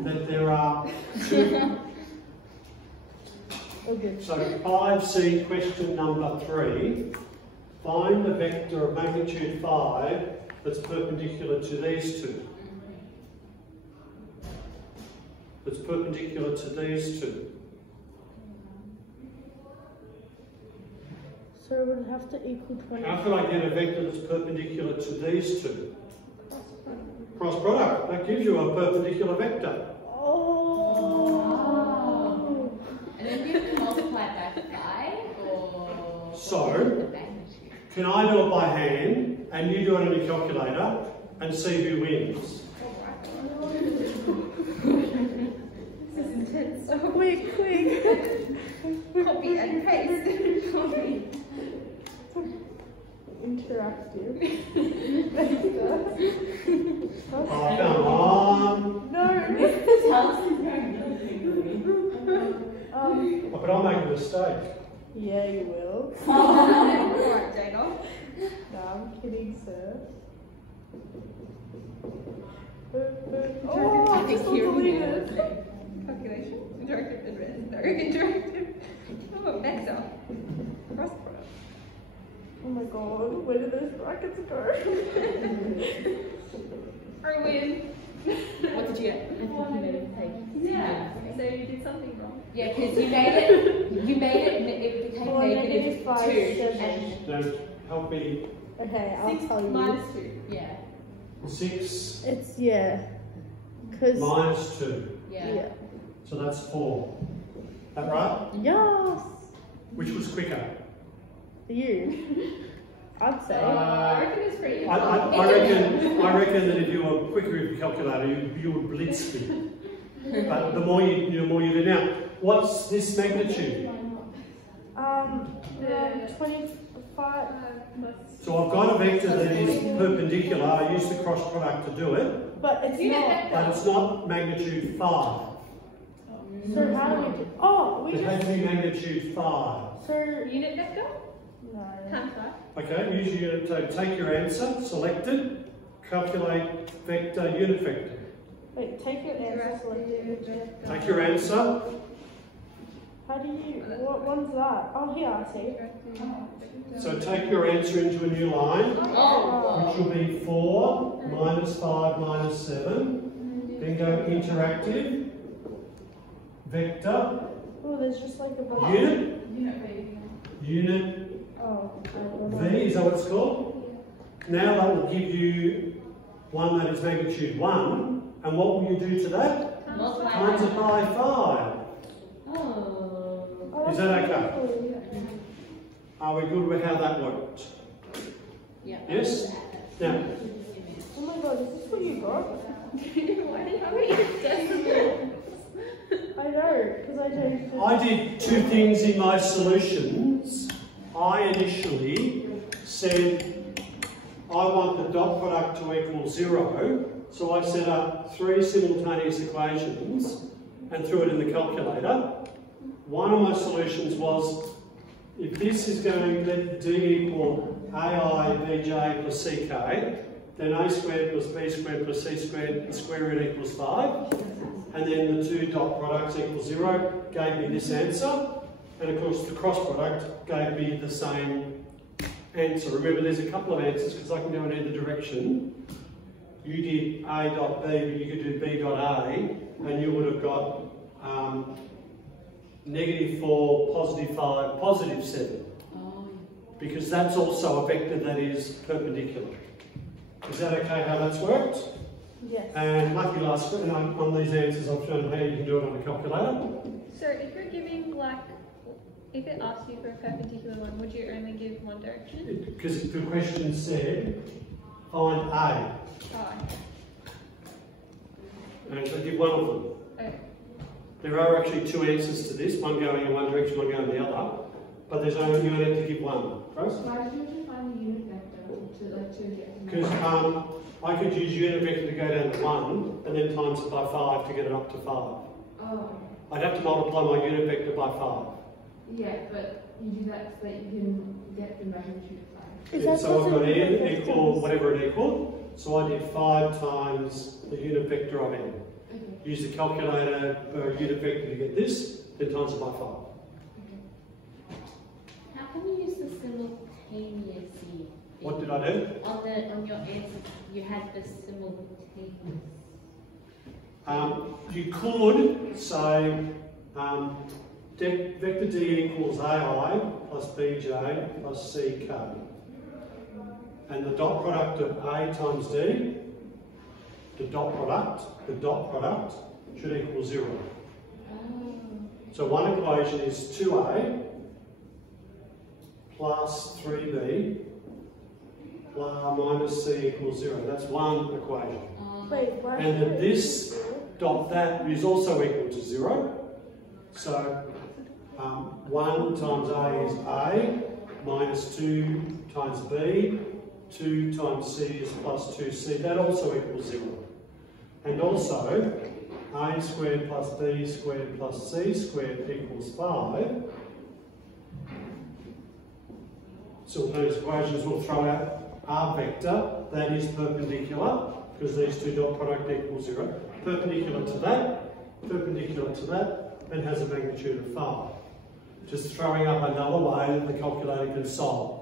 that there are two. Okay. So 5C, question number 3. Find the vector of magnitude 5 that's perpendicular to these two. That's perpendicular to these two. So it would have to equal 20. How could I get a vector that's perpendicular to these two? Cross product. That gives you a perpendicular vector. Oh. And then you have to multiply it by 5 or... So, the magnitude. can I do it by hand and you do it on your calculator and see who wins? This is intense. So Quick. copy and paste. Copy. Interactive. Oh, come on. No. Oh, but I'll make a mistake. Yeah, you will. Alright, Dana. No, I'm kidding, sir. I Oh, think just you're deleted. Calculation. Interactive advanced. No, interactive. Oh, vector. Cross product. Oh my god, where did those brackets go? I win. What did you get? I think you made a mistake. Yeah. So you did something wrong. Yeah, because you made it. It became Well, negative 2. 5, 7. Don't help me. Okay, I'll tell you. Minus 2. Yeah. 6 It's, yeah. Because. minus 2. Yeah. So that's 4. That right? Yes! Which was quicker? You. I'd say. I reckon it's pretty. I reckon that if you were quicker with your calculator, you would blitz me. But the more you do now. What's this magnitude? 25. So I've got a vector that is perpendicular. I use the cross product to do it, But it's not. but it's not magnitude 5. So how do we do? Oh, we It has just. to be magnitude 5. So. Unit vector? No. Times 5. Okay, use unit. So take your answer, select it, calculate vector, unit vector. Wait, take your answer, select it. Take your answer. How do you. What one's that? Oh, here, I see. So take your answer into a new line, Oh. which will be 4 minus 5 minus 7. Then go interactive, vector, Oh, there's just like a bar. unit, unit Oh, V, is that what it's called? Now that will give you one that is magnitude 1. And what will you do to that? Times it by 5. Oh. Is that okay? Are we good with how that worked? Yeah. Yes? Now, Oh my god, is this what you got? Why do you have it decimals? I know, because I changed it. I did 2 things in my solutions. I initially said I want the dot product to equal 0, so I set up 3 simultaneous equations and threw it in the calculator. One of my solutions was, if this is going to D equal AI Bj plus CK, then A squared plus B squared plus C squared, the square root equals 5. And then the 2 dot products equal 0 gave me this answer. And of course the cross product gave me the same answer. Remember, there's a couple of answers because I can go in either direction. You did A dot B, but you could do B dot A, and you would have got -4, +5, +7. Oh. Because that's also a vector that is perpendicular. Is that okay how that's worked? Yes. And lucky last question, on these answers I've shown how you can do it on a calculator. So if you're giving if it asks you for a perpendicular one, would you only give one direction? Because the question said, find A. Oh, And so give one of them. okay. There are actually 2 answers to this, one going in one direction, one going in the other. But there's only, you only have to give one. Rose? Why did you find the unit vector to get? Because I could use unit vector to go down to 1 and then times it by 5 to get it up to 5. Oh. I'd have to multiply my unit vector by 5. Yeah, but you do that so that you can get the magnitude of 5. Is that So I've got possible? n equal whatever it equaled. So I did 5 times the unit vector of n. Use the calculator per unit vector to get this, then times it by 5. How can you use the simultaneously? What did I do? On your answer, you had the simultaneous. You could say vector D equals AI plus BJ plus CK. And the dot product of A times D, the dot product should equal 0. So one equation is 2A plus 3B minus C equals 0. That's one equation. Wait, why And then this dot that is also equal to 0. So 1 times A is A, minus 2 times B, 2 times C is plus 2C. That also equals 0. And also, A squared plus B squared plus C squared equals 5. So those equations will throw out our vector that is perpendicular, because these two dot product equals 0. Perpendicular to that, and has a magnitude of 5. Just throwing up another way that the calculator can solve.